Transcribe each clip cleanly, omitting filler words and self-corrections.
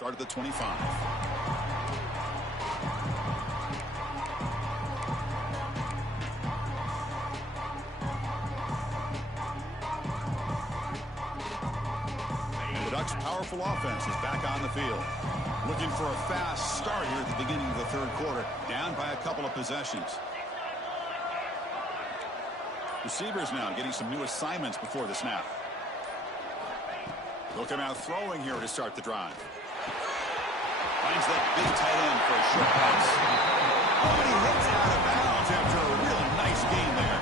Start at the 25. And the Ducks' powerful offense is back on the field. Looking for a fast start here at the beginning of the third quarter. Down by a couple of possessions. Receivers now getting some new assignments before the snap. They'll come out throwing here to start the drive. Finds that big tight end for a short pass. Oh, and he hits it out of bounds after a really nice game there.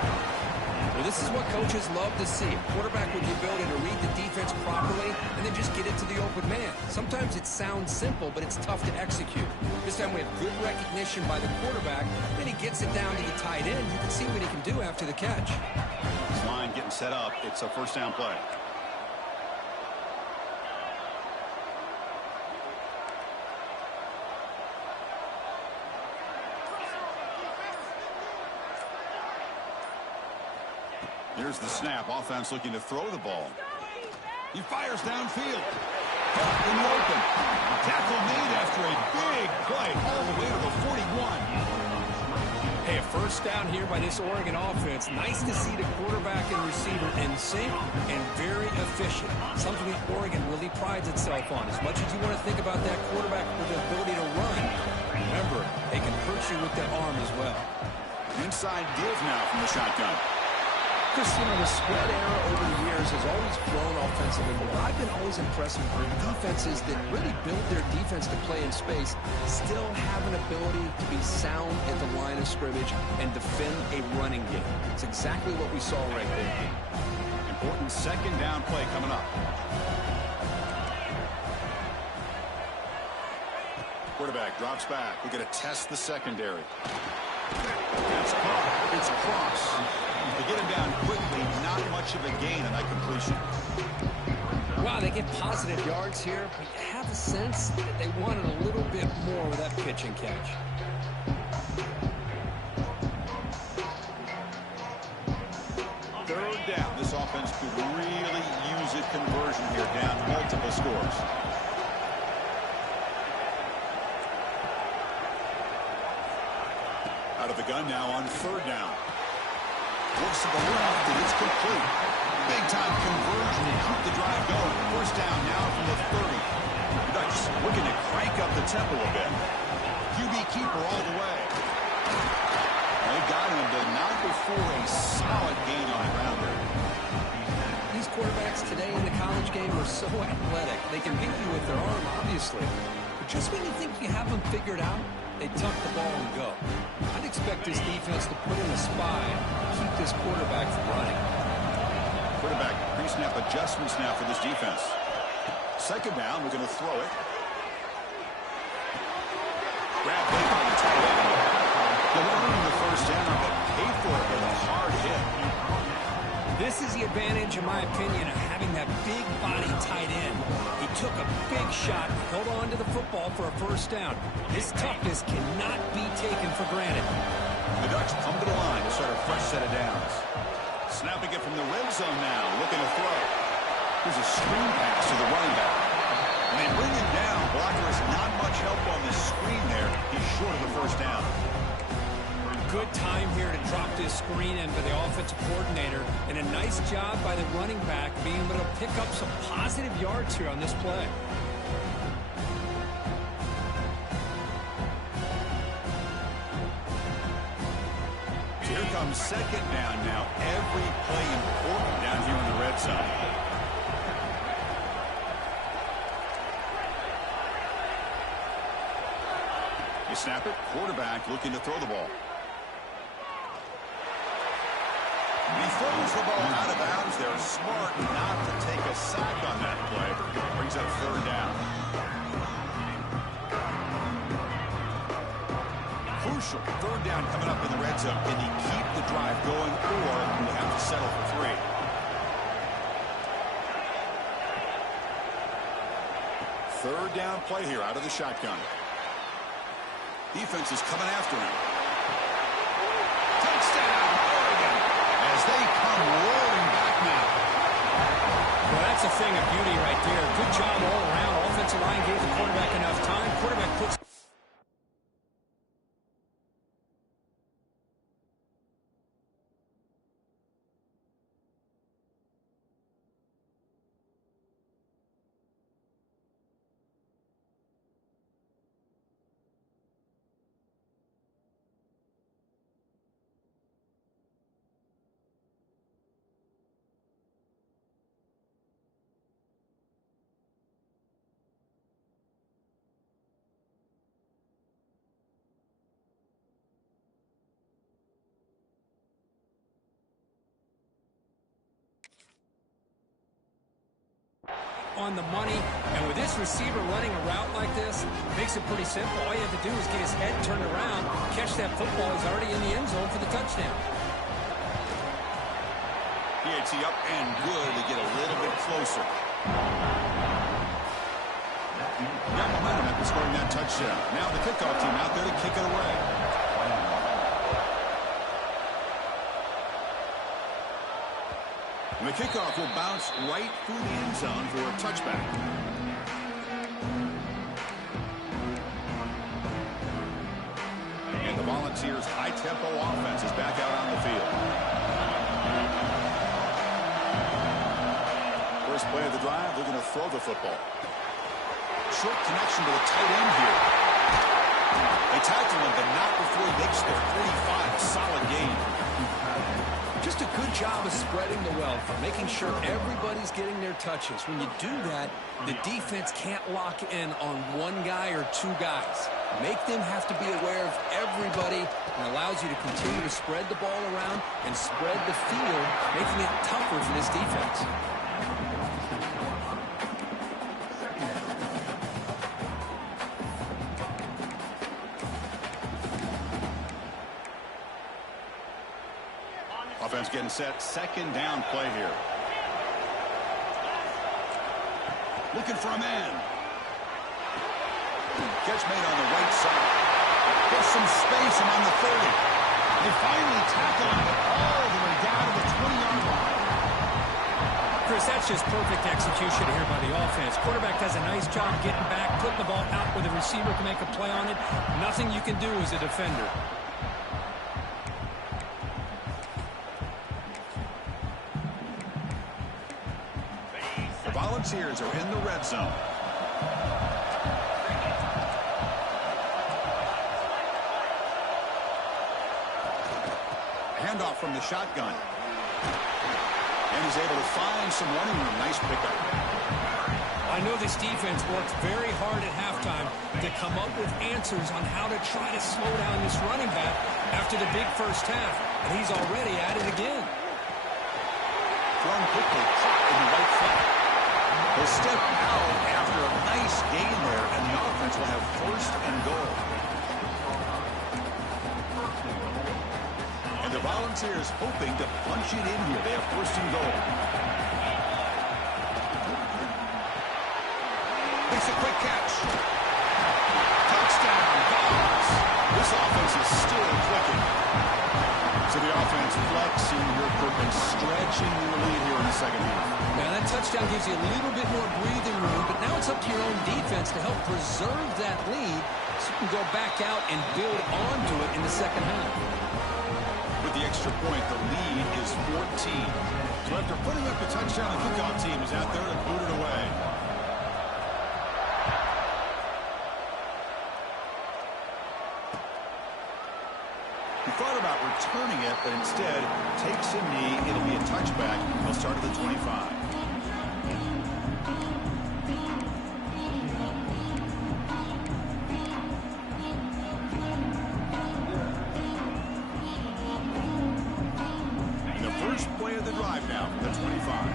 Well, this is what coaches love to see. A quarterback with the ability to read the defense properly and then just get it to the open man. Sometimes it sounds simple, but it's tough to execute. This time we have good recognition by the quarterback. Then he gets it down to the tight end. You can see what he can do after the catch. This line getting set up. It's a first down play. Here's the snap. Offense looking to throw the ball. He fires downfield. Caught in the open. Tackle made after a big play all the way to the 41. Hey, a first down here by this Oregon offense. Nice to see the quarterback and receiver in sync and very efficient. Something that Oregon really prides itself on. As much as you want to think about that quarterback with the ability to run, remember, they can hurt you with their arm as well. Inside deals now from the shotgun. Chris, you know, the spread era over the years has always grown offensively, but what I've been always impressed with defenses that really build their defense to play in space still have an ability to be sound at the line of scrimmage and defend a running game. It's exactly what we saw right there. Important second down play coming up. Quarterback drops back. We're going to test the secondary. It's caught. It's across. They get him down quickly. Not much of a gain on that completion. Wow, they get positive yards here, but you have a sense that they wanted a little bit more with that pitch and catch. Third down. This offense could really use a conversion here, down multiple scores. Out of the gun now on third down. Looks to the left, and it's complete. Big-time conversion to keep the drive going. First down now from the 30. The Ducks looking to crank up the tempo a bit. QB keeper all the way. They got him, but not before a solid gain on the ground there. These quarterbacks today in the college game are so athletic. They can beat you with their arm, obviously. But just when you think you have them figured out, they tuck the ball and go. I'd expect this defense to put in a spy and keep this quarterback from running. Quarterback pre-snap adjustments now for this defense. Second down, we're going to throw it. Grab big on the tight end. Delivering the first down, but paid for it with a hard hit. This is the advantage, in my opinion, of having that big body tight end. He took a big shot, held on to the football for a first down. His toughness cannot be taken for granted. The Ducks come to the line to start a fresh set of downs. Snapping it from the red zone now, looking to throw. Here's a screen pass to the running back. And they bring him down. Blocker has not much help on the screen there. He's short of the first down. Good time here to drop this screen in for the offensive coordinator, and a nice job by the running back being able to pick up some positive yards here on this play. So here comes second down now. Every play important down here in the red zone. You snap it. Quarterback looking to throw the ball. He throws the ball out of bounds. They're smart not to take a sack on that play. Brings up third down. Crucial. Third down coming up in the red zone. Can he keep the drive going, or do we have to settle for three? Third down play here out of the shotgun. Defense is coming after him. Touchdown, Oregon, as they come roaring back now. Well, that's a thing of beauty right there. Good job all around. offensive line gave the quarterback enough time. Quarterback puts... on the money, and with this receiver running a route like this, makes it pretty simple. All you have to do is get his head turned around, catch that football. He's already in the end zone for the touchdown. PAT up and good to get a little bit closer. Got momentum after scoring that touchdown. Now the kickoff team out there to kick it away. And the kickoff will bounce right through the end zone for a touchback. And the Volunteers' high-tempo offense is back out on the field. First play of the drive, they're going to throw the football. Short connection to the tight end here. They tackle him, but not before he makes the 45. A solid gain. Just a good job of spreading the wealth, making sure everybody's getting their touches. When you do that, the defense can't lock in on one guy or two guys. Make them have to be aware of everybody, and allows you to continue to spread the ball around and spread the field, making it tougher for this defense. Offense getting set. Second down play here. Looking for a man. Catch made on the right side. There's some space among the 30. They finally tackle him all the way down to the 20-yard line. Chris, that's just perfect execution here by the offense. Quarterback does a nice job getting back, putting the ball out where the receiver can make a play on it. Nothing you can do as a defender. Volunteers are in the red zone. Handoff from the shotgun. And he's able to find some running room. Nice pickup. I know this defense worked very hard at halftime to come up with answers on how to try to slow down this running back after the big first half. And he's already at it again. Thrown quickly, caught in the right flat. He'll step out after a nice gain there, and the offense will have first and goal. And the Volunteers hoping to punch it in here. They have first and goal. Makes a quick catch. Touchdown, Dogs. This offense is still clicking. So the offense flexing here, and stretching your lead here in the second half. Now that touchdown gives you a little bit more breathing room, but now it's up to your own defense to help preserve that lead so you can go back out and build onto it in the second half. With the extra point, the lead is 14. So after putting up the touchdown, the kickoff team is out there to boot it away. He thought about returning it, but instead takes a knee. It'll be a touchback. He'll start at the 25. And the first play of the drive now from the 25.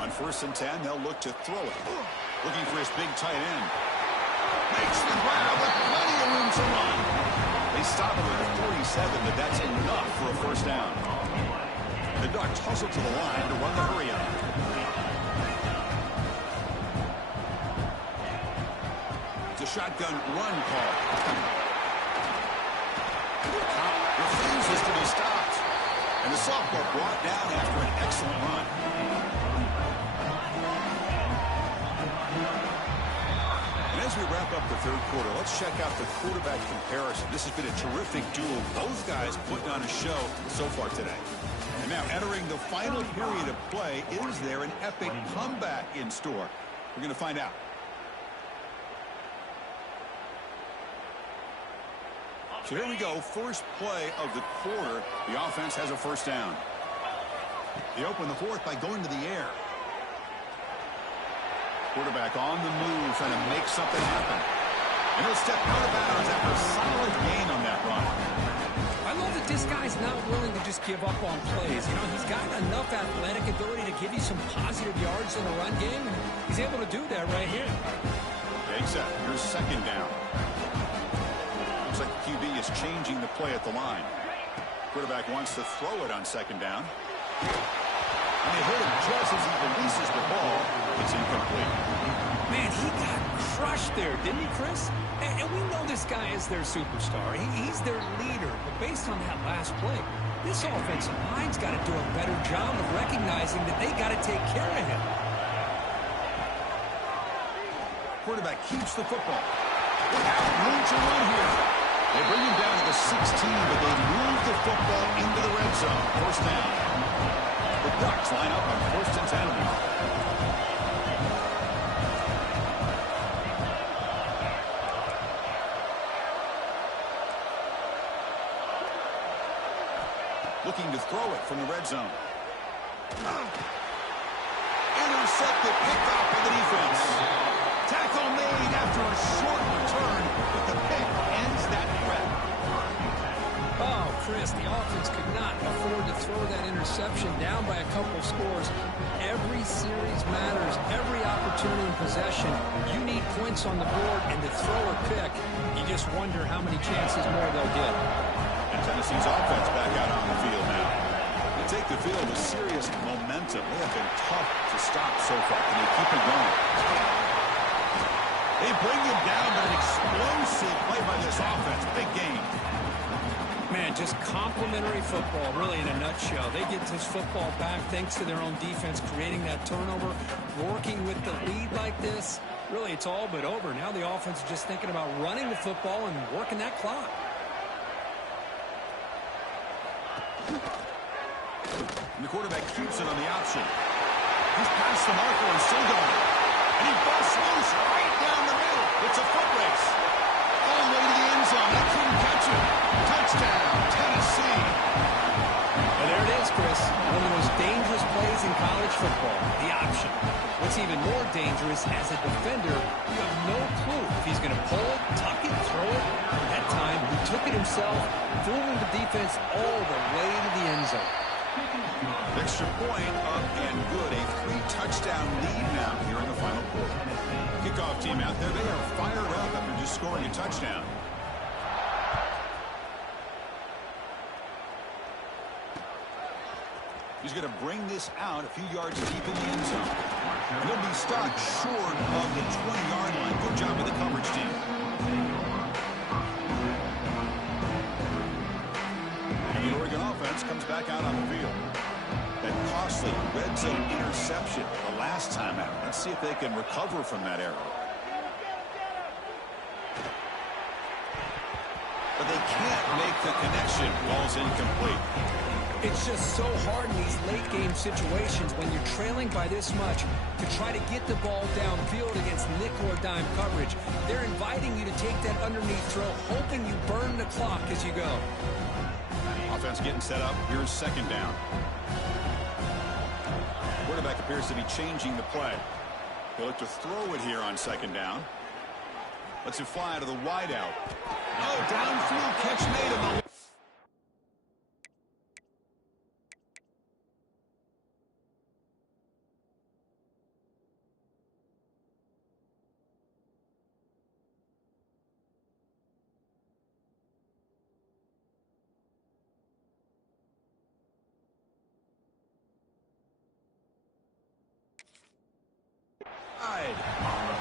On 1st and 10, they'll look to throw it. Looking for his big tight end. Makes the grab with plenty of room to run. They stop him at the 47, but that's enough for a first down. The Ducks hustle to the line to run the hurry up. It's a shotgun run call. Count refuses to be stopped. And the sophomore brought down after an excellent run. As we wrap up the third quarter, let's check out the quarterback comparison. This has been a terrific duel. Both guys putting on a show so far today. And now entering the final period of play, is there an epic comeback in store? We're going to find out. So here we go, first play of the quarter. The offense has a first down. They open the fourth by going to the air. Quarterback on the move, trying to make something happen. And he'll step out of bounds after a solid gain on that run. I love that this guy's not willing to just give up on plays. You know, he's got enough athletic ability to give you some positive yards in the run game. And he's able to do that right here. Okay, set. Here's second down. Looks like the QB is changing the play at the line. Quarterback wants to throw it on second down. And they hit him just as he releases the ball. It's incomplete. Man, he got crushed there, didn't he, Chris? And we know this guy is their superstar. He's their leader. But based on that last play, this offensive line's got to do a better job of recognizing that they got to take care of him. Quarterback keeps the football. Without room to run here. They bring him down to the 16, but they move the football into the red zone. First down. The Ducks line up on first and 10. Looking to throw it from the red zone. Intercepted, picked off by the defense. Tackle made after a short return, but the pick ends that threat. Oh, Chris, the offense could not afford to throw that interception down by a couple of scores. Every series matters. Every opportunity in possession. You need points on the board, and to throw a pick, you just wonder how many chances more they'll get. And Tennessee's offense back out on the field now. They take the field with serious momentum. They have been tough to stop so far, and they keep it going. They bring him down, but an explosive play by this offense. Big game. Man, just complimentary football, really, in a nutshell. They get this football back thanks to their own defense, creating that turnover, working with the lead like this. Really, it's all but over. Now the offense is just thinking about running the football and working that clock. And the quarterback keeps it on the option. He's past the marker and still going. And he busts loose right down the middle. It's a foot race. All the way to the end zone. They couldn't catch him. Touchdown, Tennessee. And there it is, Chris. One of the most dangerous plays in college football, the option. What's even more dangerous, as a defender, you have no clue if he's going to pull it, tuck it, throw it. That time, he took it himself, fooling the defense all the way to the end zone. Extra point up and good. A 3-touchdown lead now here in the final quarter. Kickoff team out there. They are fired up after just scoring a touchdown. He's going to bring this out a few yards deep in the end zone. And he'll be stopped short of the 20-yard line. Good job by the coverage team. And the Oregon offense comes back out on the field. That costly red zone interception the last time out. Let's see if they can recover from that error. But they can't make the connection. Ball's incomplete. It's just so hard in these late-game situations when you're trailing by this much to try to get the ball downfield against nickel or dime coverage. They're inviting you to take that underneath throw, hoping you burn the clock as you go. Offense getting set up. Here's second down. Quarterback appears to be changing the play. He'll look to throw it here on second down. Lets it fly to the wideout. Oh, downfield catch made him.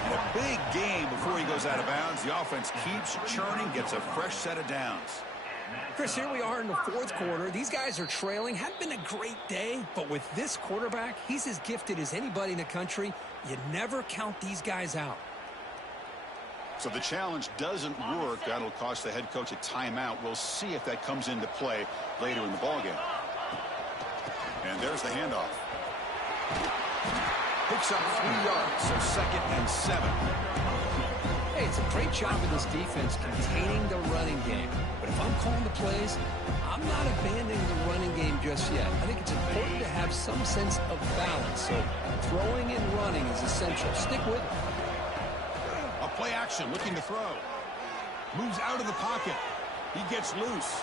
And a big game before he goes out of bounds. The offense keeps churning, gets a fresh set of downs. Chris, here we are in the fourth quarter. These guys are trailing. Hadn't been a great day, but with this quarterback, he's as gifted as anybody in the country. You never count these guys out. So the challenge doesn't work. That'll cost the head coach a timeout. We'll see if that comes into play later in the ballgame. And there's the handoff. Picks up 3 yards, so 2nd and 7. Hey, it's a great job of this defense containing the running game. But if I'm calling the plays, I'm not abandoning the running game just yet. I think it's important to have some sense of balance. So throwing and running is essential. Stick with it. A play action, looking to throw. Moves out of the pocket. He gets loose.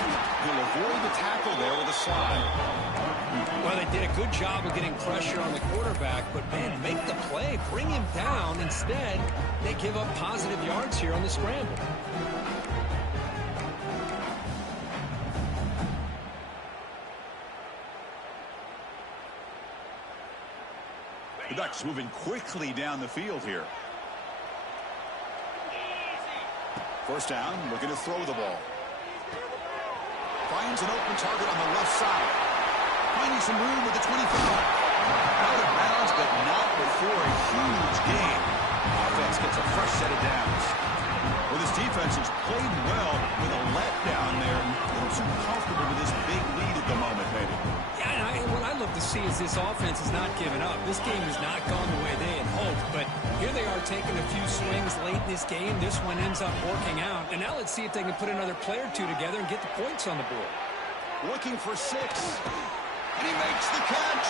He'll avoid the tackle there with a slide. Well, they did a good job of getting pressure on the quarterback, but, man, make the play. Bring him down. Instead, they give up positive yards here on the scramble. The Ducks moving quickly down the field here. First down, looking to throw the ball. Finds an open target on the left side. Finding some room with the 25. Out of bounds, but not before a huge gain. Offense gets a fresh set of downs. Well, this defense has played well with a letdown there. A little too comfortable with this big lead at the moment, maybe. Yeah, and what I love to see is this offense is not giving up. This game has not gone the way they had hoped, but here they are taking a few swings late in this game. This one ends up working out, and now let's see if they can put another play or two together and get the points on the board. Looking for 6. And he makes the catch.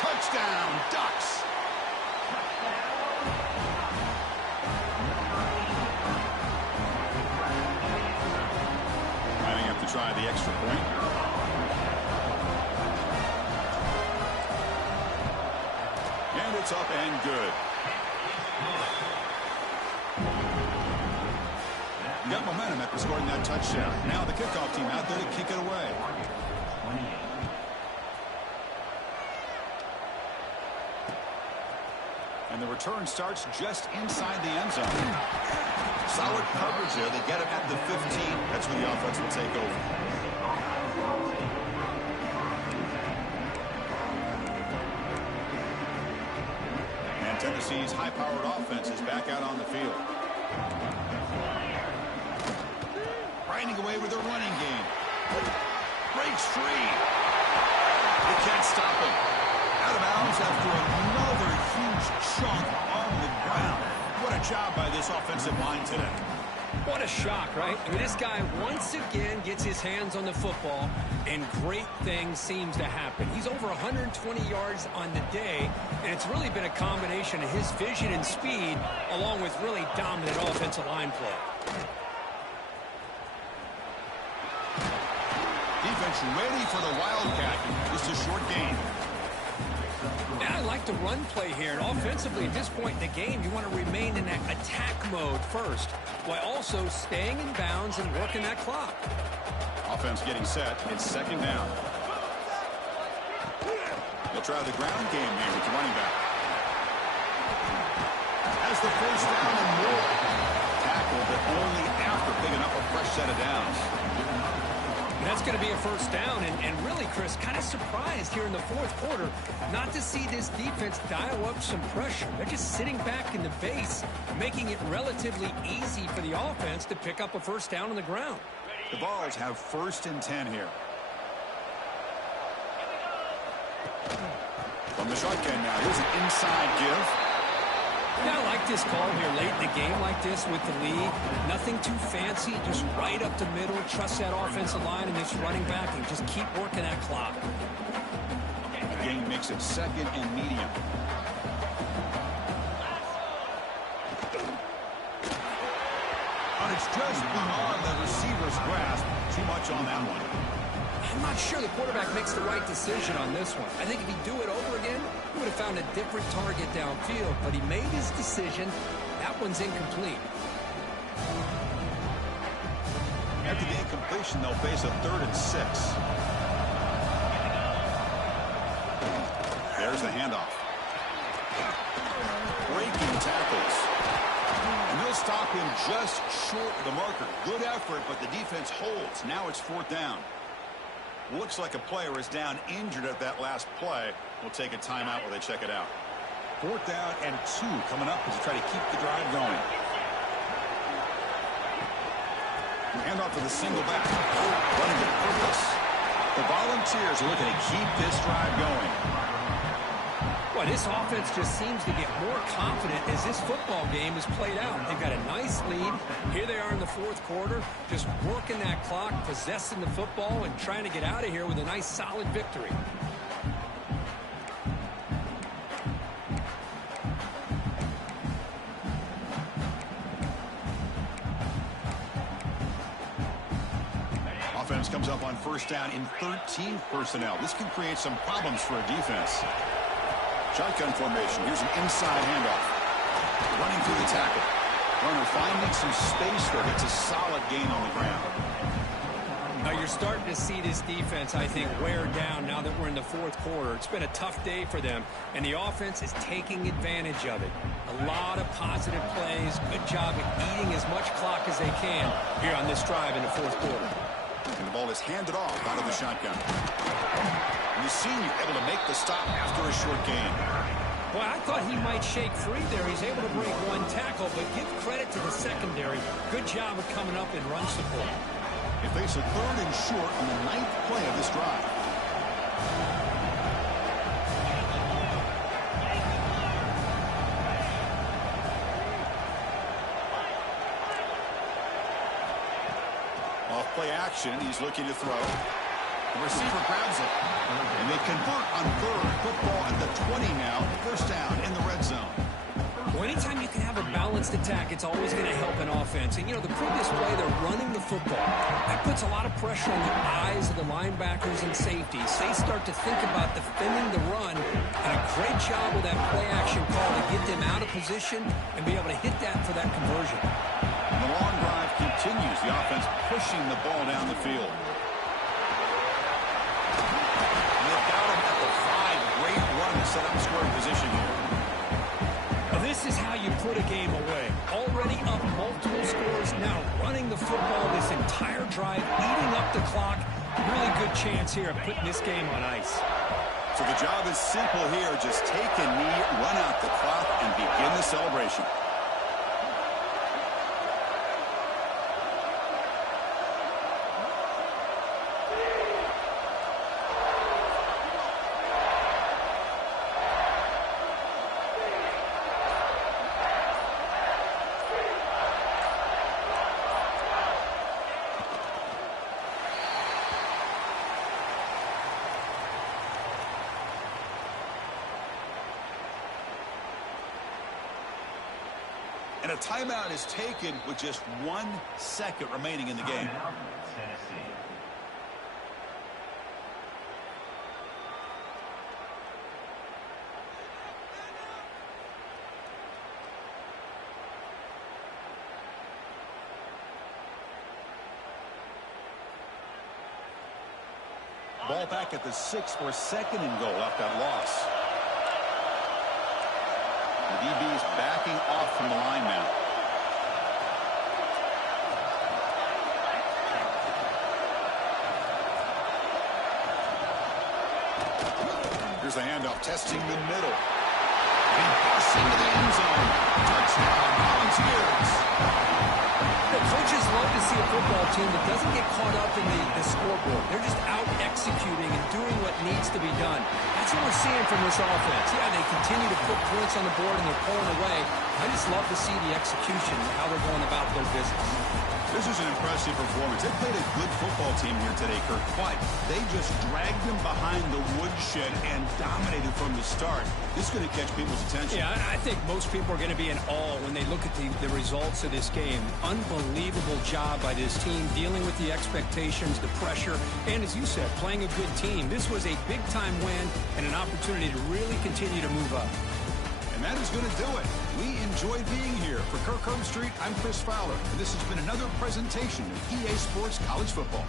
Touchdown, Ducks. Lining up to try the extra point. And it's up and good. Got momentum after scoring that touchdown. Now the kickoff team out there to kick it away. And the return starts just inside the end zone. Solid coverage there. They get him at the 15. That's where the offense will take over. And Tennessee's high-powered offense is back out on the field. Grinding away with a running game. Breaks free. They can't stop him. Out of bounds after another huge chunk on the ground. What a job by this offensive line today. What a shock, right? I mean, this guy once again gets his hands on the football, and great things seems to happen. He's over 120 yards on the day, and it's really been a combination of his vision and speed, along with really dominant offensive line play. Defense ready for the Wildcat. Just a short gain. Yeah, I like the run play here. And offensively, at this point in the game, you want to remain in that attack mode first, while also staying in bounds and working that clock. Offense getting set. It's 2nd down. They'll try the ground game here with the running back. Has the first down and more. Tackle, but only after picking up a fresh set of downs. That's going to be a first down, and really, Chris, kind of surprised here in the 4th quarter not to see this defense dial up some pressure. They're just sitting back in the base, making it relatively easy for the offense to pick up a first down on the ground. The Vols have 1st and 10 here. From the shotgun now, here's an inside give. Yeah, I like this call here late in the game like this with the lead. Nothing too fancy, just right up the middle. Trust that offensive line and this running back and just keep working that clock. The game makes it 2nd and medium. And it's just beyond the receiver's grasp. Too much on that one. I'm not sure the quarterback makes the right decision on this one. I think if he'd do it over again, he would have found a different target downfield, but he made his decision. That one's incomplete. After the incompletion, they'll face a 3rd and 6. There's the handoff. Breaking tackles. And they'll stop him just short of the marker. Good effort, but the defense holds. Now it's 4th down. Looks like a player is down injured at that last play. We'll take a timeout while they check it out. 4th down and 2 coming up as they try to keep the drive going. Hand off to the single back. Running with purpose. The Volunteers are looking to keep this drive going. Well, this offense just seems to get more confident as this football game is played out. They've got a nice lead. Here they are in the fourth quarter, just working that clock, possessing the football, and trying to get out of here with a nice, solid victory. Offense comes up on first down in 13 personnel. This can create some problems for a defense. Shotgun formation. Here's an inside handoff. Running through the tackle. Runner finding some space there. Gets a solid gain on the ground. Now you're starting to see this defense, I think, wear down now that we're in the fourth quarter. It's been a tough day for them, and the offense is taking advantage of it. A lot of positive plays. Good job at eating as much clock as they can here on this drive in the fourth quarter. And the ball is handed off out of the shotgun. And the senior able to make the stop after a short gain. Boy, I thought he might shake free there. He's able to break one tackle, but give credit to the secondary. Good job of coming up in run support. They face a third and short on the 9th play of this drive. Off-play action, he's looking to throw. The receiver grabs it. And they convert on third. Football at the 20 now. First down in the red zone. Well, anytime you can have a balanced attack, it's always going to help an offense. And, you know, the previous play, they're running the football. That puts a lot of pressure on the eyes of the linebackers and safeties. They start to think about defending the run. And a great job with that play-action call to get them out of position and be able to hit that for that conversion. And the long drive continues. The offense pushing the ball down the field. And they've got him at the 5. Great run to set up scoring position here. This is how you put a game away. Already up multiple scores, now running the football this entire drive, eating up the clock. Really good chance here of putting this game on ice. So the job is simple here. Just take a knee, run out the clock, and begin the celebration. And a timeout is taken with just 1 second remaining in the game. Ball back at the 6 for a second and goal after that loss. The DB is backing off from the line now. Here's the handoff, testing the middle. And he busts into the end zone. Touchdown, Volunteers. The coaches love to see a football team that doesn't get caught up in the scoreboard. They're just out executing and doing what needs to be done. That's what we're seeing from this offense. Yeah, they continue to put points on the board and they're pulling away. I just love to see the execution and how they're going about their business. This is an impressive performance. They played a good football team here today, Kirk, but they just dragged them behind the woodshed and dominated from the start. This is going to catch people's attention. Yeah, I think most people are going to be in awe when they look at the results of this game. Unbelievable job by this team, dealing with the expectations, the pressure, and as you said, playing a good team. This was a big-time win and an opportunity to really continue to move up. And that is going to do it. We enjoyed being here. For Kirk Herbstreit, I'm Chris Fowler, and this has been another presentation of EA Sports College Football.